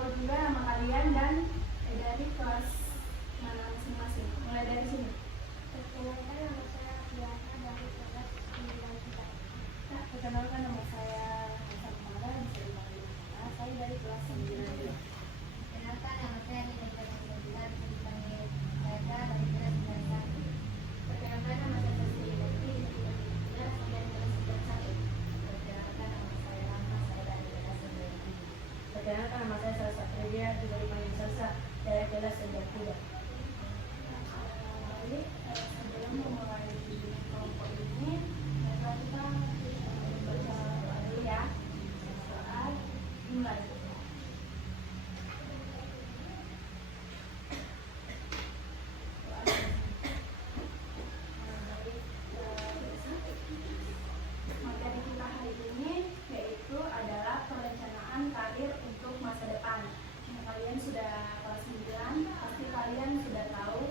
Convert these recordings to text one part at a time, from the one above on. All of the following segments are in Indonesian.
tahu juga nama kalian dan dari kelas mana masing-masing. Mulai dari sini. Perkenalkan nama saya Bianca dari kelas 9 IPA. Nah, perkenalkan nama saya Hasan Mara, bisa dipanggil Mara. Saya dari kelas 9. Perkenalkan nama saya Nina dari kelas 9, bisa dipanggil Raja dari kelas 9. Perkenalkan nama saya Sri Lesti, bisa dipanggil Tina. Saya dari kelas 9. Perkenalkan nama saya Rama, saya dari kelas 9. Perkenalkan nama saya Salsa Pridia, juga dipanggil Salsa dari kelas 9. Baik, sebelum memulai kelompok ini, maka kita baca doa dulu ya. Saat mulai. Materi kita hari ini yaitu adalah perencanaan karir untuk masa depan. Nah, kalian sudah kelas 9, pasti kalian sudah tahu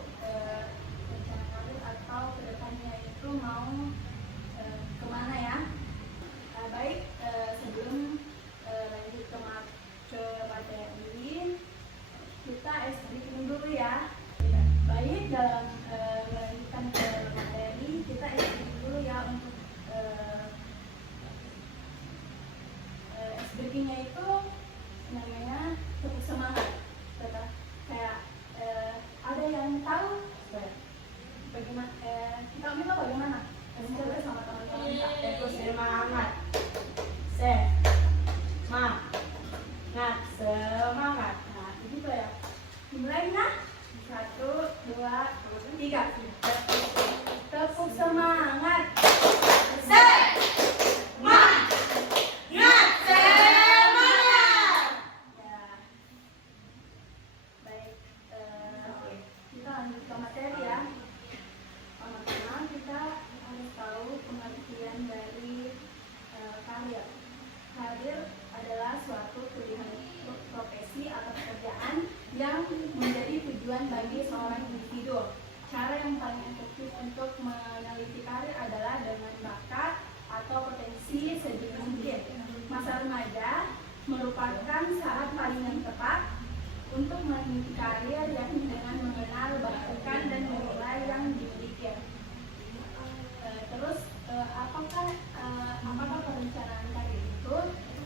rencana karir atau kedepannya itu mau kemana ya. Baik, sebelum lanjut ke materi, kita briefing dulu ya. Baik, dalam melanjutkan ke materi, kita briefing dulu ya untuk briefingnya itu namanya tepuk semangat. Kayak ada yang tahu bagaimana kita minta bagaimana? Coba sama teman-teman kita. Terus semangat. Semangat. Nah, begitu ya. Dimulai nah. 1, 2, 3. Tepuk semangat. Ya. Baik, kita lanjut ke materi ya. Pertama kita harus tahu pengertian dari karir. Karir adalah suatu pilihan profesi atau pekerjaan yang menjadi tujuan bagi seorang individu. Cara yang paling efektif untuk meneliti karir adalah dengan bakat atau potensi sedini mungkin. Masa remaja merupakan saat paling yang tepat untuk meneliti karir, yakni dengan mengenal bakat dan nilai yang dimiliki. Terus apakah perencanaan karir itu?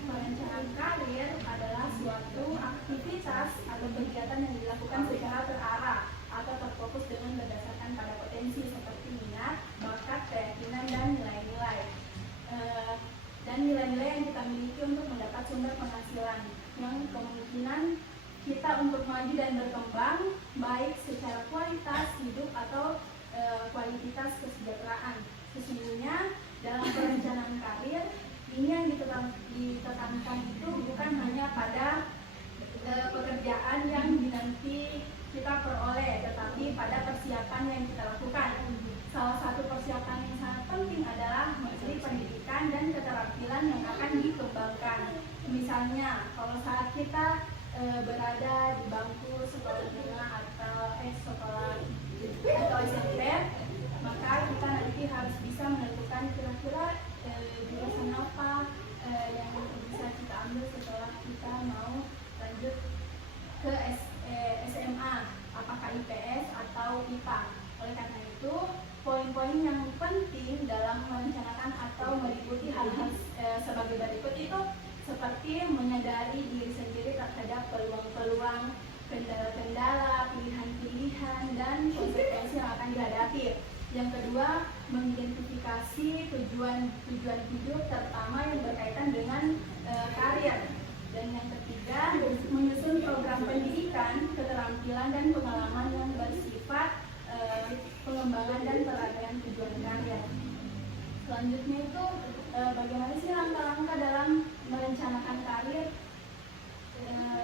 Perencanaan karir adalah suatu aktivitas atau kegiatan yang dilakukan secara terarah atau terfokus dengan berdasarkan pada potensi seperti minat, bakat, keyakinan, dan nilai-nilai. Dan nilai-nilai yang kita miliki untuk mendapat sumber penghasilan yang kemungkinan kita untuk maju dan berkembang baik secara kualitas hidup atau kualitas kesejahteraan. Sesungguhnya dalam perencanaan karir ini yang ditekankan itu bukan hanya pada pekerjaan yang nanti kita peroleh, tetapi pada persiapan yang kita lakukan. Salah satu persiapan yang sangat penting adalah memberi pendidikan dan keterampilan yang akan dikembangkan. Misalnya, kalau saat kita berada di bangku sekolah menengah atau sekolah atau SMP, maka kita nanti harus bisa menentukan kira-kira jurusan apa yang bisa kita ambil setelah kita mau lanjut ke SMA, apakah IPS atau IPA. Oleh karena itu, poin-poin yang penting dalam merencanakan atau meliputi hal-hal sebagai berikut itu seperti menyadari diri sendiri terhadap peluang-peluang, kendala-kendala, pilihan-pilihan, dan konsekuensi yang akan dihadapi. Yang kedua, mengidentifikasi tujuan hidup terutama yang berkaitan dengan karir. Dan yang ketiga, menyusun program pendidikan, keterampilan, dan pengalaman yang bersifat pengembangan dan peragaan tujuan karir. Selanjutnya itu bagaimana sih langkah-langkah dalam merencanakan karir?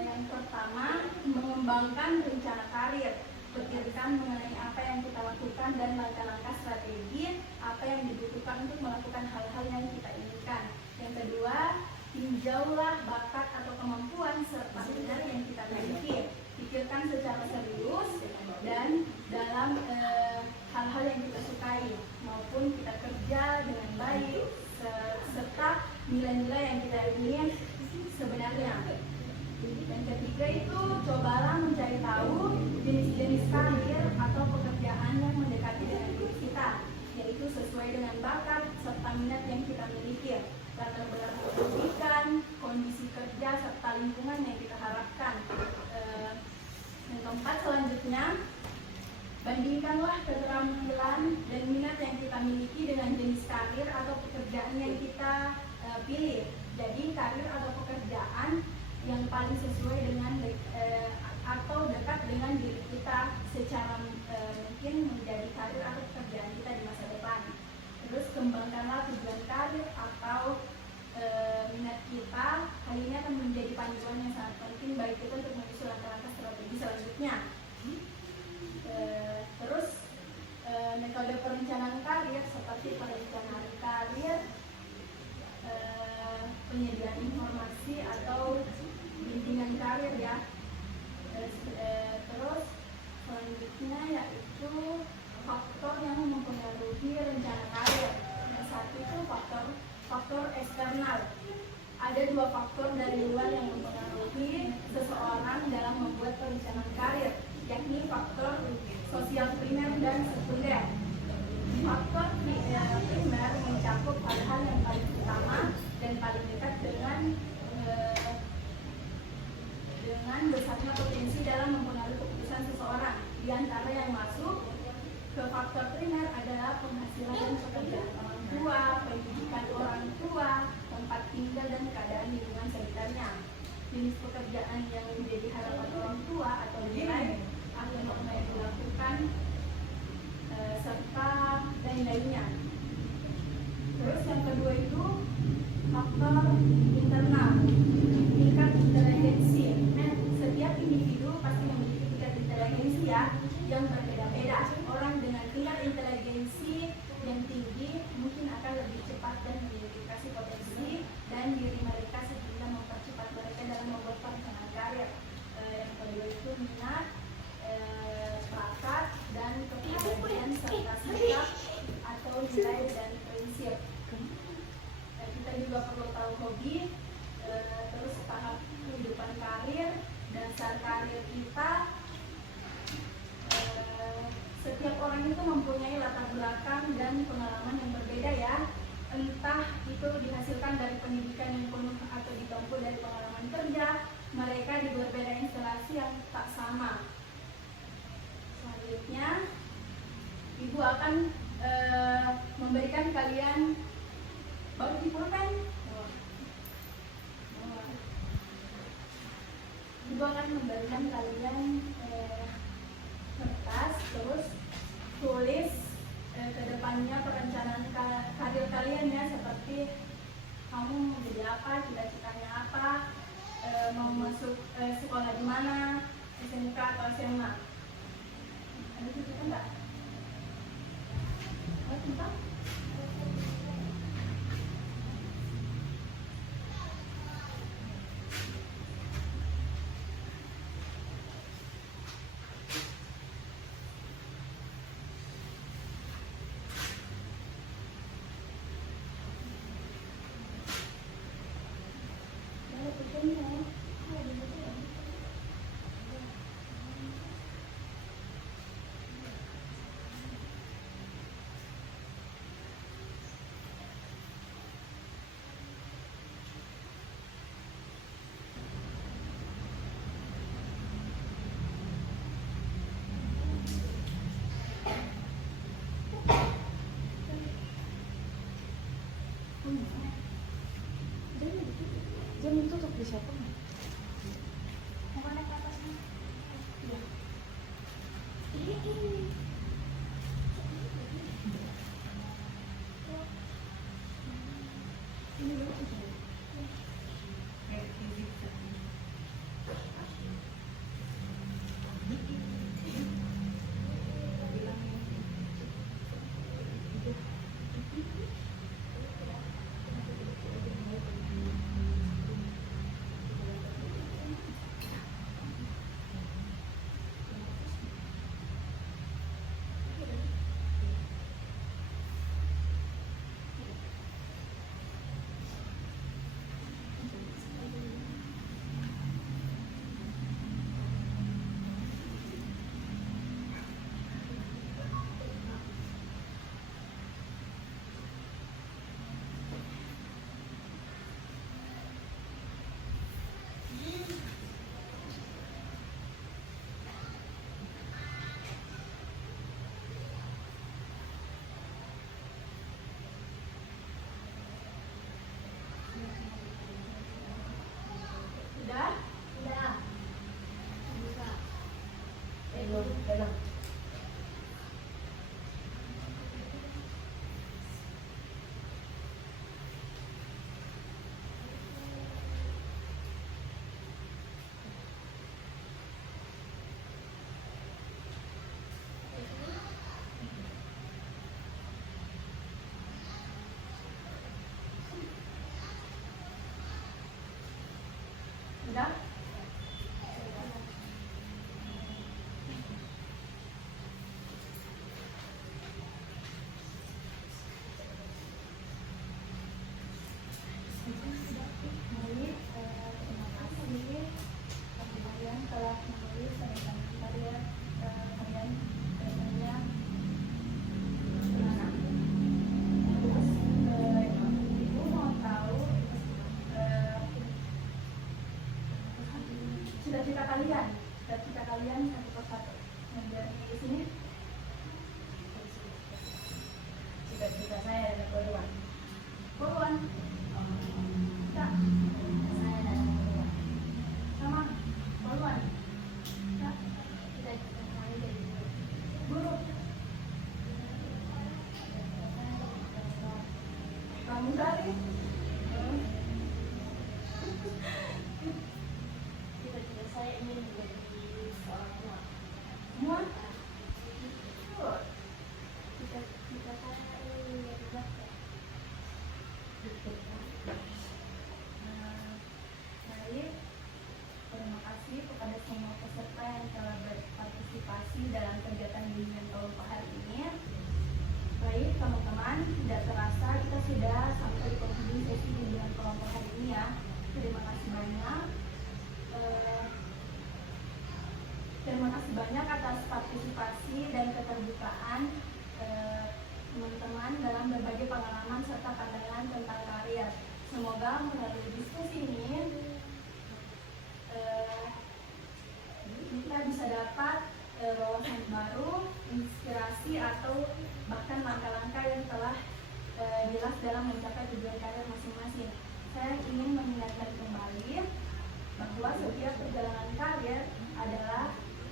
Yang pertama, mengembangkan rencana karir. Pikirkan mengenai apa yang kita lakukan dan langkah-langkah strategi apa yang dibutuhkan untuk melakukan hal-hal yang kita inginkan. Yang kedua, tinjaulah bakat atau kemampuan serta minat yang kita miliki. Pikirkan secara serius dan dalam hal-hal yang kita sukai maupun kita kerja dengan baik serta nilai-nilai yang kita ingin sebenarnya. Dan Yang ketiga itu cobalah mencari tahu jenis-jenis karir atau pekerjaan yang mendekati dengan diri kita, yaitu sesuai dengan bakat serta minat yang kita miliki, latar belakang pendidikan, kondisi kerja serta lingkungan yang kita harapkan. Yang keempat selanjutnya, bandingkanlah keterampilan dan minat yang kita miliki dengan jenis karir atau pekerjaan yang kita pilih. Jadi karir atau pekerjaan yang paling sesuai dengan atau dekat dengan diri kita secara mungkin menjadi karir atau pekerjaan kita di masa depan. Terus kembangkanlah tujuan karir atau minat kita. Hal ini akan menjadi panduan yang sangat penting bagi kita untuk menyusun langkah-langkah strategi selanjutnya. Terus metode perencanaan karir seperti perencanaan karir, penyediaan informasi atau bimbingan karir ya. Terus selanjutnya yaitu faktor yang mempengaruhi rencana karir. Yang satu itu faktor eksternal. Ada dua faktor dari luar yang mempengaruhi seseorang dalam membuat perencanaan karir, yakni faktor sosial primer dan sekunder. Faktor primer mencakup hal-hal yang paling utama dan paling dekat dengan besarnya potensi dalam mempengaruhi keputusan seseorang. Di antara yang masuk ke faktor primer adalah penghasilan dan pekerjaan orang tua, pendidikan orang tua, tempat tinggal dan keadaan lingkungan sekitarnya. Jenis pekerjaan yang menjadi harapan orang tua atau nilai atau norma yang dilakukan serta lain-lainnya. Terus yang kedua itu faktor internal, tingkat inteligensi. Setiap individu pasti memiliki tingkat inteligensi ya yang berbeda-beda. Orang dengan tingkat inteligensi yang tinggi mungkin akan lebih cepat dan mengidentifikasi potensi dan diri mereka sehingga mempercepat mereka dalam membuat perencanaan karir. Yang kedua itu minat, bakat dan kepribadian serta sikap atau nilai dan prinsip. Kita juga perlu tahu hobi, terus tahap kehidupan karir, dasar karir kita. Setiap orang itu mempunyai latar belakang dan pengalaman yang berbeda ya. Entah itu dihasilkan dari pendidikan yang penuh atau ditempuh dari pengalaman kerja. Mereka di berbeda instalasi yang tak sama. Selanjutnya, Ibu akan memberikan kalian baru di pulpen. Ibu akan memberikan kalian kertas, terus tulis ke depannya perencanaan karir kalian ya, seperti kamu mau jadi apa, cita-citanya apa, mau masuk sekolah di mana, SMK atau SMA. Ada tulisan enggak? Oh, tentang? Jam itu untuk di siapa? Mau naik ke atasnya? Iya. Ini berapa? Tenang. Udah? Baik, terima kasih kalian telah menulis tentang kalian kalian sebenarnya gimana? Terus ibu mau tahu cita-cita kalian satu persatu yang dari sini. Cita-cita saya ada kedua. Buruan, Kak, Saya dan kedua. sama buruan, Kak, Cita-cita kami jadi guru. Kamu dari? Cita-cita saya ingin menjadi seorang tua. Semua? cita-cita saya ingin menjadi dokter. Baik, terima kasih kepada semua peserta yang telah berpartisipasi dalam kegiatan bimbingan kelompok hari ini. Baik teman-teman, tidak terasa kita sudah sampai di penghujung sesi bimbingan kelompok hari ini ya. Terima kasih banyak. Terima kasih banyak atas partisipasi dan keterbukaan teman-teman dalam berbagai pengalaman serta pandangan tentang karir. Semoga melalui diskusi ini kita bisa dapat wawasan baru, inspirasi atau bahkan langkah-langkah yang telah jelas dalam mencapai tujuan karir masing-masing. Saya ingin mengingatkan kembali bahwa setiap perjalanan karir adalah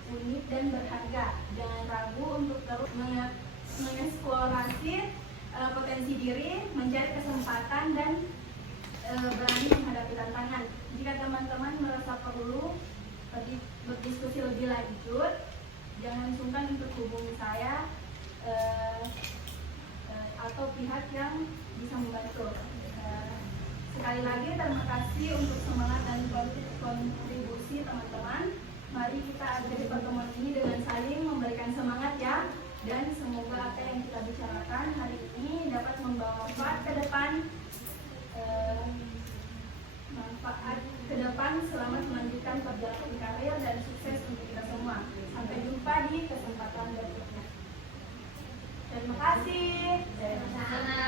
unik dan berharga. Jangan ragu untuk terus mengeksplorasi potensi diri, mencari kesempatan dan berani menghadapi tantangan. Jika teman-teman merasa perlu berdiskusi lebih lanjut, jangan sungkan untuk hubungi saya atau pihak yang bisa membantu. Sekali lagi terima kasih untuk semangat dan kontribusi teman-teman. Mari kita akhiri pertemuan ini dengan saling memberikan semangat ya. Dan semoga apa yang kita bicarakan hari ini dapat membawa manfaat ke depan, selamat melanjutkan perjalanan karir dan sukses untuk kita semua. Sampai jumpa di kesempatan berikutnya. Terima kasih. Sama-sama.